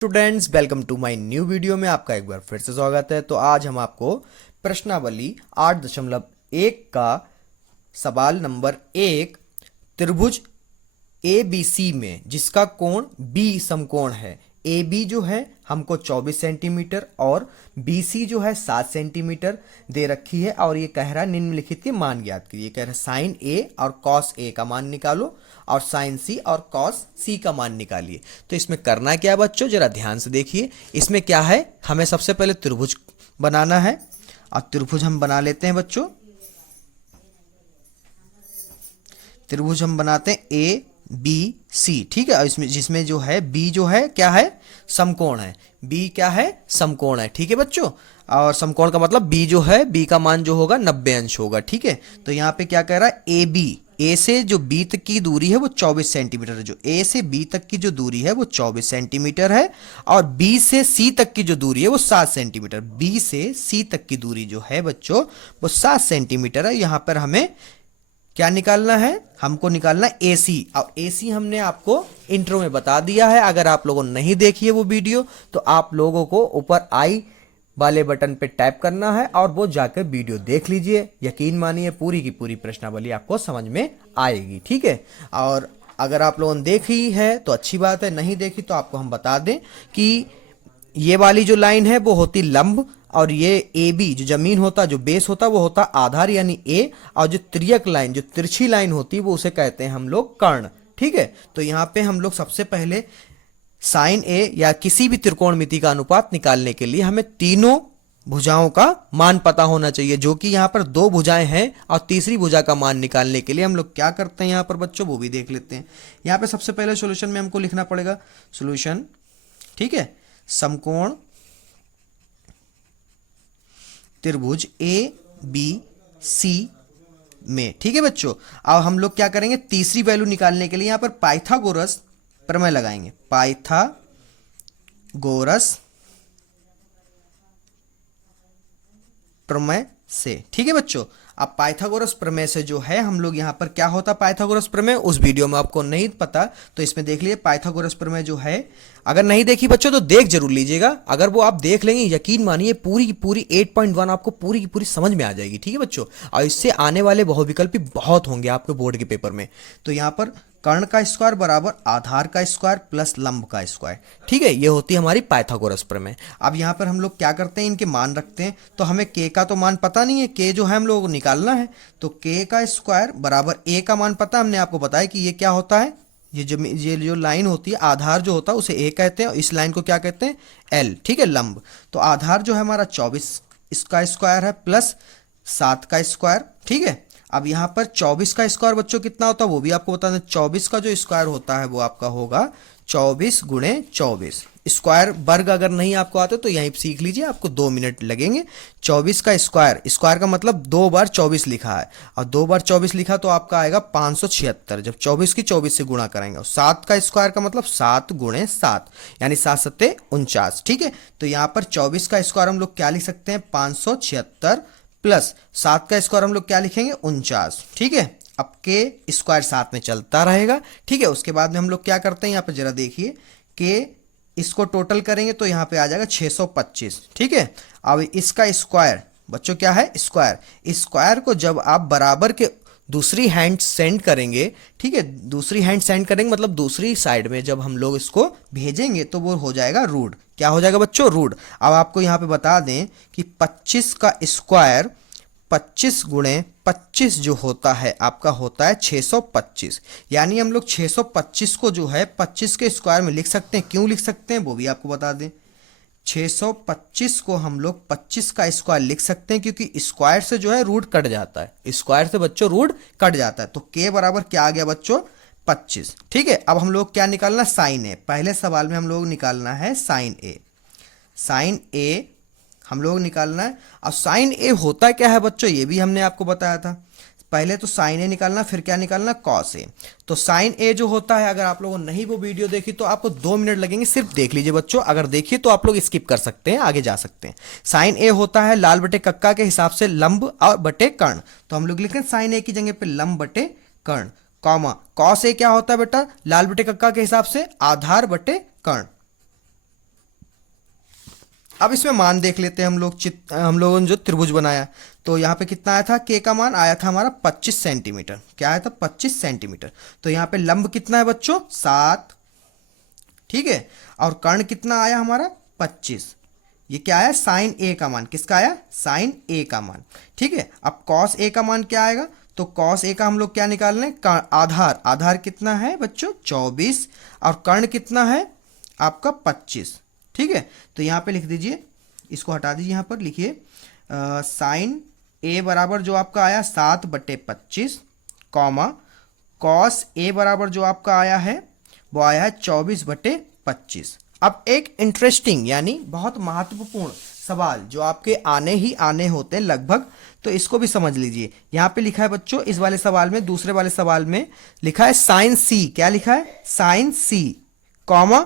Students, welcome to my new video में आपका एक बार फिर से स्वागत है। तो आज हम आपको प्रश्नावली 8.1 का सवाल नंबर 1 त्रिभुज ए बी सी में जिसका कोण बी समकोण है। ए बी जो है हमको 24 सेंटीमीटर और बी सी जो है 7 सेंटीमीटर दे रखी है और ये कह रहा है निम्नलिखित के मान ज्ञात कीजिए। कह रहा है साइन ए और कॉस ए का मान निकालो और साइन सी और कॉस सी का मान निकालिए। तो इसमें करना क्या है बच्चों, जरा ध्यान से देखिए। इसमें क्या है, हमें सबसे पहले त्रिभुज बनाना है और त्रिभुज हम बना लेते हैं बच्चों। त्रिभुज हम बनाते हैं ए बी सी, ठीक है। और इसमें जिसमें जो है बी जो है क्या है, समकोण है। बी क्या है, समकोण है, ठीक है बच्चों। और समकोण का मतलब बी जो है, बी का मान जो होगा 90 अंश होगा, ठीक है। तो यहाँ पे क्या कह रहा है, ए बी, ए से जो बी तक की दूरी है वो 24 सेंटीमीटर है। जो ए से बी तक की जो दूरी है वो 24 सेंटीमीटर है और बी से सी तक की जो दूरी है वो 7 सेंटीमीटर। बी से सी तक की दूरी जो है बच्चों वो 7 सेंटीमीटर है। यहाँ पर हमें क्या निकालना है, हमको निकालना है ए सी। और ए सी हमने आपको इंट्रो में बता दिया है। अगर आप लोगों ने नहीं देखी है वो वीडियो तो आप लोगों को ऊपर आई वाले बटन पे टैप करना है और वो जाकर वीडियो देख लीजिए। यकीन मानिए पूरी की पूरी प्रश्नावली आपको समझ में आएगी, ठीक है। और अगर आप लोगों ने देखी है तो अच्छी बात है, नहीं देखी तो आपको हम बता दें कि ये वाली जो लाइन है वो होती लंब और ये ए बी जो जमीन होता, जो बेस होता वो होता आधार यानी ए, और जो त्रियक लाइन, जो तिरछी लाइन होती है वो उसे कहते हैं हम लोग कर्ण, ठीक है। तो यहाँ पे हम लोग सबसे पहले साइन ए या किसी भी त्रिकोणमिति का अनुपात निकालने के लिए हमें तीनों भुजाओं का मान पता होना चाहिए, जो कि यहाँ पर दो भुजाएं हैं। और तीसरी भुजा का मान निकालने के लिए हम लोग क्या करते हैं यहाँ पर बच्चों, वो भी देख लेते हैं। यहाँ पे सबसे पहले सॉल्यूशन में हमको लिखना पड़ेगा सॉल्यूशन, ठीक है, समकोण त्रिभुज ए बी सी में, ठीक है बच्चों। अब हम लोग क्या करेंगे, तीसरी वैल्यू निकालने के लिए यहाँ पर पाइथागोरस प्रमेय लगाएंगे। पाइथागोरस प्रमेय से, ठीक है बच्चों। अब पाइथागोरस प्रमेय से जो है हम लोग यहाँ पर क्या होता है, पाइथागोरस प्रमेय उस वीडियो में आपको नहीं पता तो इसमें देख लीजिए। पाइथागोरस प्रमेय जो है, अगर नहीं देखी बच्चों तो देख जरूर लीजिएगा। अगर वो आप देख लेंगे यकीन मानिए पूरी की पूरी 8.1 आपको पूरी की पूरी समझ में आ जाएगी, ठीक है बच्चों। और इससे आने वाले बहुविकल्पी बहुत होंगे आपके बोर्ड के पेपर में। तो यहाँ पर कर्ण का स्क्वायर बराबर आधार का स्क्वायर प्लस लंब का स्क्वायर, ठीक है, ये होती है हमारी पाइथागोरस प्रमेय। अब यहाँ पर हम लोग क्या करते हैं, इनके मान रखते हैं। तो हमें के का तो मान पता नहीं है, के जो है हम लोग को निकालना है। तो के का स्क्वायर बराबर ए का मान पता, हमने आपको बताया कि ये क्या होता है, ये जो लाइन होती है, आधार जो होता है उसे ए कहते हैं और इस लाइन को क्या कहते हैं, एल, ठीक है, लंब। तो आधार जो है हमारा 24 इसका स्क्वायर है प्लस 7 का स्क्वायर, ठीक है। अब यहाँ पर 24 का स्क्वायर बच्चों कितना होता है वो भी आपको बता दें। 24 का जो स्क्वायर होता है वो आपका होगा 24 गुणे 24। स्क्वायर वर्ग अगर नहीं आपको आते तो यहीं सीख लीजिए, आपको 2 मिनट लगेंगे। 24 का स्क्वायर, स्क्वायर का मतलब 2 बार 24 लिखा है और 2 बार 24 लिखा तो आपका आएगा 576 जब 24 की 24 से गुणा करेंगे। और 7 का स्क्वायर का मतलब 7 गुणे 7 यानी 7 सत्ते 49, ठीक है। तो यहाँ पर 24 का स्क्वायर हम लोग क्या लिख सकते हैं, 576 प्लस 7 का स्क्वायर हम लोग क्या लिखेंगे, 49, ठीक है। अब के स्क्वायर साथ में चलता रहेगा, ठीक है। उसके बाद में हम लोग क्या करते हैं, यहाँ पे जरा देखिए, के इसको टोटल करेंगे तो यहाँ पे आ जाएगा 625, ठीक है। अब इसका स्क्वायर बच्चों क्या है, स्क्वायर। स्क्वायर को जब आप बराबर के दूसरी हैंड सेंड करेंगे, ठीक है, दूसरी हैंड सेंड करेंगे मतलब दूसरी साइड में जब हम लोग इसको भेजेंगे तो वो हो जाएगा रूट। क्या हो जाएगा बच्चों, रूट। अब आपको यहाँ पे बता दें कि 25 का स्क्वायर 25 गुणे 25 जो होता है आपका होता है 625। यानी हम लोग 625 को जो है 25 के स्क्वायर में लिख सकते हैं। क्यों लिख सकते हैं वो भी आपको बता दें। 625 को हम लोग 25 का स्क्वायर लिख सकते हैं क्योंकि स्क्वायर से जो है रूट कट जाता है, स्क्वायर से बच्चों रूट कट जाता है। तो के बराबर क्या आ गया बच्चों, 25, ठीक है। अब हम लोग क्या निकालना, साइन ए। पहले सवाल में हम लोग निकालना है साइन ए। साइन ए हम लोग निकालना है। अब साइन ए होता क्या है बच्चों, ये भी हमने आपको बताया था। पहले तो साइन ए निकालना, फिर क्या निकालना, कॉस ए। तो साइन ए जो होता है, अगर आप लोगों ने नहीं वो वीडियो देखी तो आपको 2 मिनट लगेंगे, सिर्फ देख लीजिए बच्चों। अगर देखिए तो आप लोग स्किप कर सकते हैं, आगे जा सकते हैं। साइन ए होता है लाल बटे कक्का के हिसाब से लंब और बटे कर्ण। तो हम लोग लिखें साइन ए की जगह पे लंब बटे कर्ण, कॉमा कॉस ए क्या होता है बेटा, लाल बटे कक्का के हिसाब से आधार बटे कर्ण। अब इसमें मान देख लेते हैं हम लोगों ने जो त्रिभुज बनाया, तो यहाँ पे कितना आया था, के का मान आया था हमारा 25 सेंटीमीटर। क्या आया था, 25 सेंटीमीटर। तो यहाँ पे लंब कितना है बच्चों, 7, ठीक है, और कर्ण कितना आया हमारा, 25। ये क्या आया, साइन ए का मान, किसका आया, साइन ए का मान, ठीक है। अब कॉस ए का मान क्या आएगा, तो कॉस ए का हम लोग क्या निकाल रहे हैं, आधार, आधार कितना है बच्चों, 24, और कर्ण कितना है आपका 25, ठीक है। तो यहाँ पे लिख दीजिए, इसको हटा दीजिए, यहाँ पर लिखिए साइन ए बराबर जो आपका आया 7/25, कॉमा कॉस ए बराबर जो आपका आया है वो आया है 24/25। अब एक इंटरेस्टिंग यानी बहुत महत्वपूर्ण सवाल जो आपके आने ही आने होते हैं लगभग, तो इसको भी समझ लीजिए। यहाँ पे लिखा है बच्चों, इस वाले सवाल में, दूसरे वाले सवाल में लिखा है साइन सी, क्या लिखा है, साइन सी, कॉमा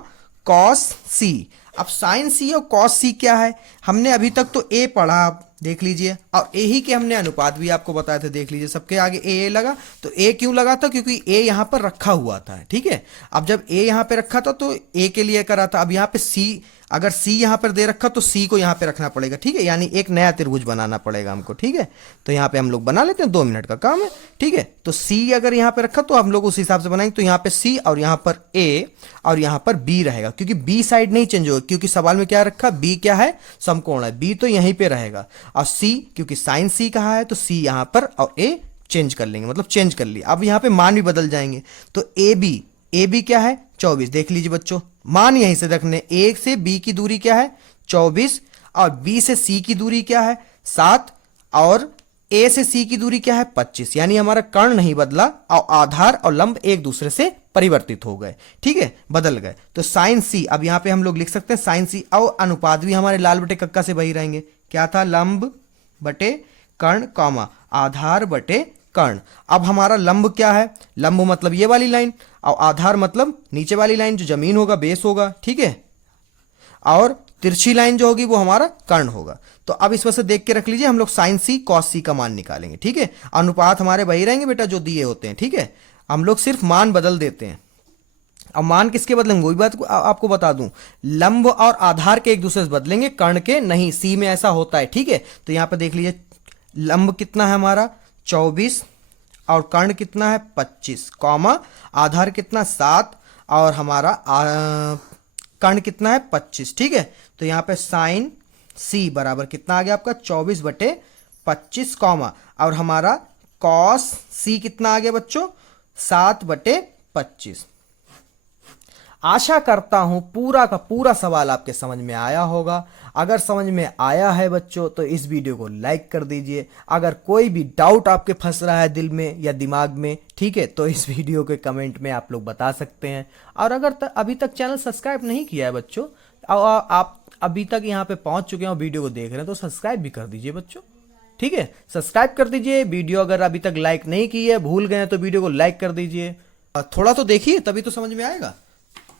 कॉस सी। अब साइन सी और कॉस सी क्या है, हमने अभी तक तो ए पढ़ा, आप देख लीजिए, और ए ही के हमने अनुपात भी आपको बताए थे, देख लीजिए, सबके आगे ए लगा। तो ए क्यों लगा था, क्योंकि ए यहाँ पर रखा हुआ था, ठीक है। अब जब ए यहाँ पे रखा था तो ए के लिए करा था। अब यहाँ पे सी, अगर सी यहाँ पर दे रखा तो सी को यहाँ पे रखना पड़ेगा, ठीक है, यानी एक नया त्रिभुज बनाना पड़ेगा हमको, ठीक है। तो यहाँ पे हम लोग बना लेते हैं, 2 मिनट का काम है, ठीक है। तो सी अगर यहाँ पे रखा तो हम लोग उस हिसाब से बनाएंगे। तो यहाँ पे सी और यहाँ पर ए और यहाँ पर बी रहेगा, क्योंकि बी साइड नहीं चेंज होगा, क्योंकि सवाल में क्या रखा, बी क्या है, समकोण है, बी तो यहीं पे रहेगा। और सी, क्योंकि साइन सी कहा है तो सी यहाँ पर, और ए चेंज कर लेंगे, मतलब चेंज कर लिया। अब यहाँ पे मान भी बदल जाएंगे, तो ए बी क्या है, 24, देख लीजिए बच्चों, मान यहीं से रखने, ए से बी की दूरी क्या है, 24, और बी से सी की दूरी क्या है, 7, और ए से सी की दूरी क्या है, 25। यानी हमारा कर्ण नहीं बदला, और आधार और लंब एक दूसरे से परिवर्तित हो गए, ठीक है, बदल गए। तो साइन सी, अब यहाँ पे हम लोग लिख सकते हैं साइन सी, और अनुपात भी हमारे लाल बटे कक्का से वही रहेंगे, क्या था, लंब बटे कर्ण, कॉमा आधार बटे कर्ण। अब हमारा लंब क्या है, लंब मतलब ये वाली लाइन, और आधार मतलब नीचे वाली लाइन जो जमीन होगा, बेस होगा, ठीक है, और तिरछी लाइन जो होगी वो हमारा कर्ण होगा। तो अब इस वजह से देख के रख लीजिए, हम लोग साइन सी कॉस सी का मान निकालेंगे, ठीक है। अनुपात हमारे वही रहेंगे बेटा जो दिए होते हैं, ठीक है, हम लोग सिर्फ मान बदल देते हैं। अब मान किसके बदलेंगे, वही बात आपको बता दूं, लंब और आधार के एक दूसरे से बदलेंगे, कर्ण के नहीं, सी में ऐसा होता है, ठीक है। तो यहां पर देख लीजिए, लंब कितना है हमारा 24, और कर्ण कितना है 25, कॉमा आधार कितना 7, और हमारा कर्ण कितना है 25, ठीक है। तो यहाँ पे साइन सी बराबर कितना आ गया आपका 24/25, कॉमा और हमारा कॉस सी कितना आ गया बच्चों 7/25। आशा करता हूं पूरा का पूरा सवाल आपके समझ में आया होगा। अगर समझ में आया है बच्चों तो इस वीडियो को लाइक कर दीजिए। अगर कोई भी डाउट आपके फंस रहा है दिल में या दिमाग में, ठीक है, तो इस वीडियो के कमेंट में आप लोग बता सकते हैं। और अगर अभी तक चैनल सब्सक्राइब नहीं किया है बच्चों, आप अभी तक यहाँ पे पहुंच चुके हैं और वीडियो को देख रहे हैं, तो सब्सक्राइब भी कर दीजिए बच्चों, ठीक है, सब्सक्राइब कर दीजिए। वीडियो अगर अभी तक लाइक नहीं की है, भूल गए हैं, तो वीडियो को लाइक कर दीजिए। थोड़ा तो देखिए तभी तो समझ में आएगा।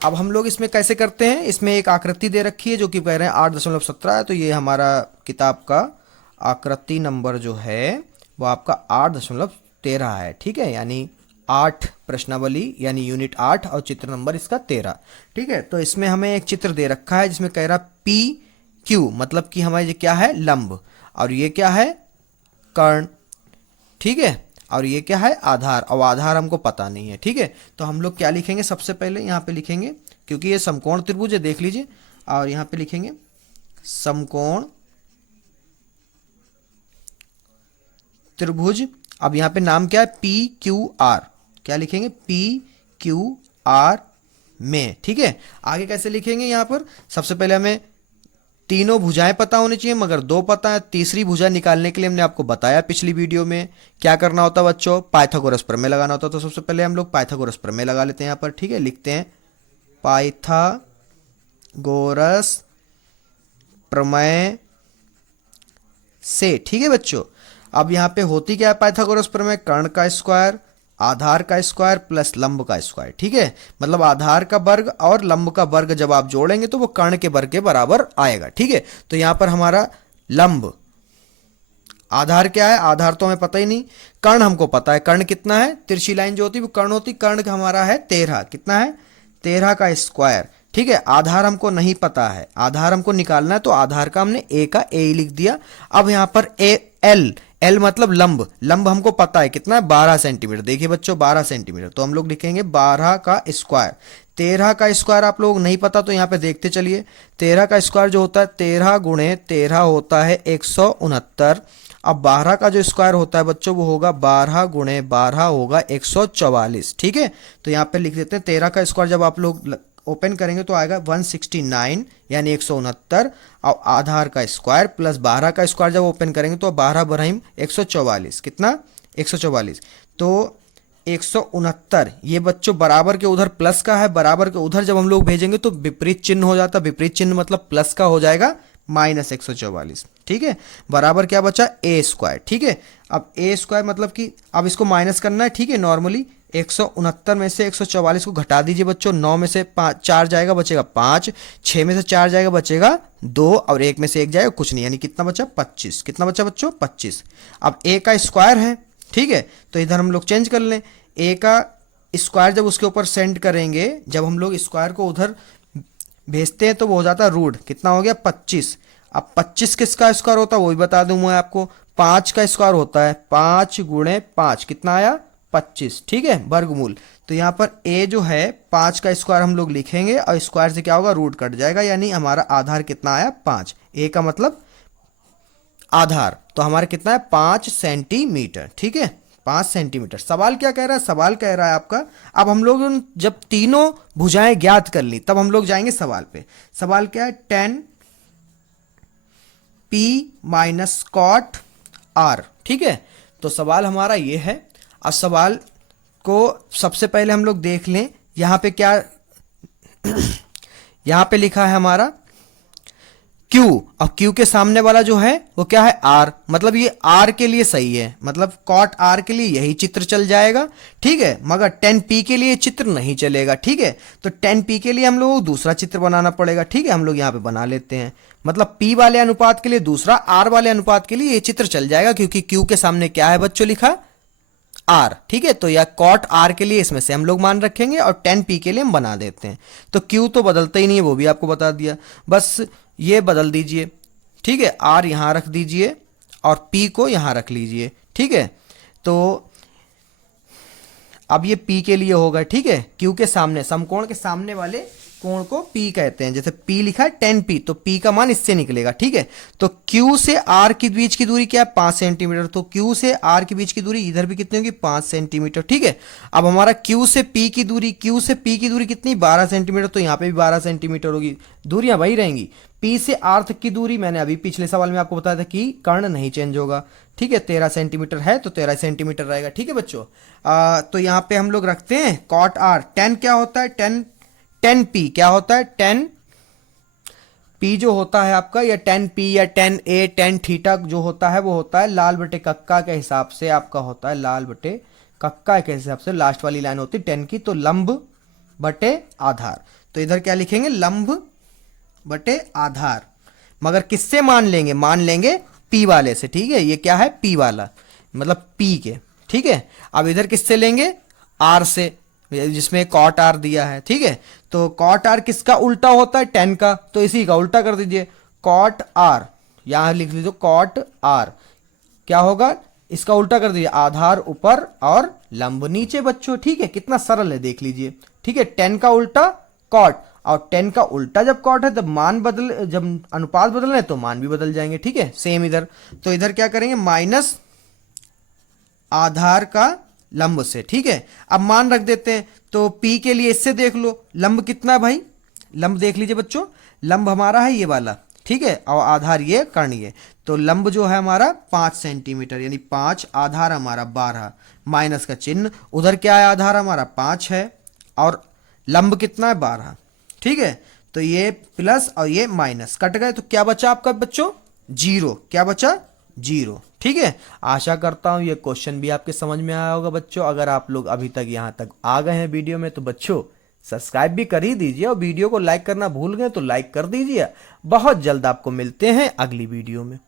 अब हम लोग इसमें कैसे करते हैं, इसमें एक आकृति दे रखी है जो कि कह रहे हैं 8.17 है, तो ये हमारा किताब का आकृति नंबर जो है वो आपका 8.13 है, ठीक है, यानी 8 प्रश्नावली यानी यूनिट 8 और चित्र नंबर इसका 13, ठीक है। तो इसमें हमें एक चित्र दे रखा है जिसमें कह रहा पी क्यू, मतलब कि हमारे क्या है लंब, और ये क्या है कर्ण, ठीक है, और ये क्या है आधार, और आधार हमको पता नहीं है, ठीक है। तो हम लोग क्या लिखेंगे, सबसे पहले यहाँ पे लिखेंगे, क्योंकि ये समकोण त्रिभुज है, देख लीजिए, और यहाँ पे लिखेंगे समकोण त्रिभुज। अब यहाँ पे नाम क्या है पी क्यू आर, क्या लिखेंगे पी क्यू आर में, ठीक है। आगे कैसे लिखेंगे, यहाँ पर सबसे पहले हमें तीनों भुजाएं पता होनी चाहिए, मगर 2 पता है। तीसरी भुजा निकालने के लिए हमने आपको बताया पिछली वीडियो में क्या करना होता है बच्चों, पाइथागोरस प्रमेय लगाना होता है। तो सबसे पहले हम लोग पाइथागोरस प्रमेय लगा लेते हैं यहाँ पर, ठीक है, लिखते हैं पाइथागोरस प्रमेय से, ठीक है बच्चों। अब यहाँ पे होती क्या है पाइथागोरस प्रमेय, कर्ण का स्क्वायर, आधार का स्क्वायर प्लस लंब का स्क्वायर, ठीक है, मतलब आधार का वर्ग और लंब का वर्ग जब आप जोड़ेंगे तो वो कर्ण के वर्ग के बराबर आएगा, ठीक है। तो यहां पर हमारा लंब, आधार क्या है, आधार तो हमें पता ही नहीं, कर्ण हमको पता है, कर्ण कितना है, तिरछी लाइन जो होती है वो कर्ण होती, कर्ण का हमारा है 13, कितना है 13 का स्क्वायर, ठीक है, आधार हमको नहीं पता है, आधार हमको निकालना है, तो आधार का हमने ए का ए लिख दिया। अब यहाँ पर ए एल, एल मतलब लंब, लंब हमको पता है कितना है 12 सेंटीमीटर। देखिए बच्चों 12 सेंटीमीटर, तो हम लोग लिखेंगे 12 का स्क्वायर। 13 का स्क्वायर आप लोग नहीं पता तो यहाँ पे देखते चलिए, 13 का स्क्वायर जो होता है 13 गुणे 13 होता है 169। अब 12 का जो स्क्वायर होता है बच्चों वो होगा 12 गुणे 12 होगा 144। ठीक है, तो यहाँ पे लिख देते हैं 13 का स्क्वायर जब आप लोग ओपन करेंगे तो आएगा 169 यानी 169, और आधार का स्क्वायर प्लस 12 का स्क्वायर जब ओपन करेंगे तो 12 बराइम 144, कितना 144, तो 169। ये बच्चों बराबर के उधर प्लस का है, बराबर के उधर जब हम लोग भेजेंगे तो विपरीत चिन्ह हो जाता, विपरीत चिन्ह मतलब प्लस का हो जाएगा माइनस 144। ठीक है, बराबर क्या बचा ए स्क्वायर। ठीक है, अब ए स्क्वायर मतलब कि अब इसको माइनस करना है। ठीक है, नॉर्मली 169 में से 144 को घटा दीजिए बच्चों, 9 में से 4 जाएगा बचेगा 5, 6 में से 4 जाएगा बचेगा 2, और 1 में से 1 जाएगा कुछ नहीं, यानी कितना बचा 25। कितना बचा बच्चों 25। अब ए का स्क्वायर है, ठीक है, तो इधर हम लोग चेंज कर लें, ए का स्क्वायर जब उसके ऊपर सेंड करेंगे, जब हम लोग स्क्वायर को उधर भेजते हैं तो वो हो जाता है रूट, कितना हो गया 25। अब 25 किसका स्क्वायर होता है वो भी बता दूं मैं आपको, 5 का स्क्वायर होता है 5 गुणे 5, कितना आया 25। ठीक है, वर्गमूल, तो यहाँ पर a जो है 5 का स्क्वायर हम लोग लिखेंगे और स्क्वायर से क्या होगा रूट कट जाएगा, यानी हमारा आधार कितना आया 5। a का मतलब आधार, तो हमारा कितना है 5 सेंटीमीटर। ठीक है, 5 सेंटीमीटर। सवाल क्या कह रहा है, सवाल कह रहा है आपका, अब हम लोग जब तीनों भुजाएं ज्ञात कर ली तब हम लोग जाएंगे सवाल पे। सवाल क्या है 10 p माइनस कॉट r। ठीक है, तो सवाल हमारा ये है। अब सवाल को सबसे पहले हम लोग देख लें, यहां पे क्या यहां पे लिखा है हमारा Q, अब Q के सामने वाला जो है वो क्या है R, मतलब ये R के लिए सही है, मतलब कॉट R के लिए यही चित्र चल जाएगा। ठीक है, मगर 10p के लिए चित्र नहीं चलेगा। ठीक है, तो 10p के लिए हम लोग दूसरा चित्र बनाना पड़ेगा। ठीक है, हम लोग यहाँ पे बना लेते हैं, मतलब p वाले अनुपात के लिए दूसरा, R वाले अनुपात के लिए ये चित्र चल जाएगा, क्योंकि Q के सामने क्या है बच्चों लिखा R। ठीक है, तो यह कॉट R के लिए इसमें से हम लोग मान रखेंगे और 10p के लिए हम बना देते हैं। तो Q तो बदलता ही नहीं है, वो भी आपको बता दिया, बस ये बदल दीजिए। ठीक है, R यहां रख दीजिए और P को यहां रख लीजिए। ठीक है, तो अब ये P के लिए होगा। ठीक है, Q के सामने, समकोण के सामने वाले कोण को P कहते हैं, जैसे P लिखा है 10p, तो P का मान इससे निकलेगा। ठीक है, तो Q से R के बीच की दूरी क्या है 5 सेंटीमीटर, तो Q से R के बीच की दूरी इधर भी कितनी होगी 5 सेंटीमीटर। ठीक है, अब हमारा Q से P की दूरी, Q से P की दूरी कितनी 12 सेंटीमीटर, तो यहाँ पे भी 12 सेंटीमीटर होगी, दूरियां वही रहेंगी। P से R तक की दूरी मैंने अभी पिछले सवाल में आपको बताया था कि कर्ण नहीं चेंज होगा। ठीक है, 13 सेंटीमीटर है तो 13 सेंटीमीटर रहेगा। ठीक है बच्चों, तो यहाँ पे हम लोग रखते हैं कॉट R। 10 क्या होता है 10p क्या होता है 10p जो होता है आपका, या 10p या 10a 10 थीटा जो होता है वो होता है लाल बटे कक्का के हिसाब से, आपका होता है लाल बटे कक्का के हिसाब से, लास्ट वाली लाइन होती है 10 की, तो लंब बटे आधार। तो इधर क्या लिखेंगे लंब बटे आधार, मगर किससे मान लेंगे, मान लेंगे p वाले से। ठीक है, ये क्या है p वाला, मतलब p के। ठीक है, अब इधर किससे लेंगे r से, जिसमें कॉट R दिया है। ठीक है, तो कॉट R किसका उल्टा होता है 10 का, तो इसी का उल्टा कर दीजिए, कॉट R यहां लिख लीजिए, कॉट R क्या होगा, इसका उल्टा कर दीजिए, आधार ऊपर और लंब नीचे बच्चों। ठीक है, कितना सरल है देख लीजिए। ठीक है, 10 का उल्टा कॉट, और 10 का उल्टा जब कॉट है तब मान बदल, जब अनुपात बदल रहे तो मान भी बदल जाएंगे। ठीक है, सेम इधर, तो इधर क्या करेंगे माइनस आधार का लंब से। ठीक है, अब मान रख देते हैं, तो P के लिए इससे देख लो लंब कितना है भाई, लंब देख लीजिए बच्चों, लंब हमारा है ये वाला। ठीक है, और आधार ये कर्ण ये, तो लंब जो है हमारा 5 सेंटीमीटर, यानी 5, आधार हमारा 12, माइनस का चिन्ह, उधर क्या है आधार हमारा 5 है और लंब कितना है 12। ठीक है, तो ये प्लस और ये माइनस कट गए, तो क्या बचा आपका बच्चों 0, क्या बचा 0। ठीक है, आशा करता हूं ये क्वेश्चन भी आपके समझ में आया होगा बच्चों। अगर आप लोग अभी तक यहां तक आ गए हैं वीडियो में तो बच्चों सब्सक्राइब भी कर ही दीजिए, और वीडियो को लाइक करना भूल गए तो लाइक कर दीजिए। बहुत जल्द आपको मिलते हैं अगली वीडियो में।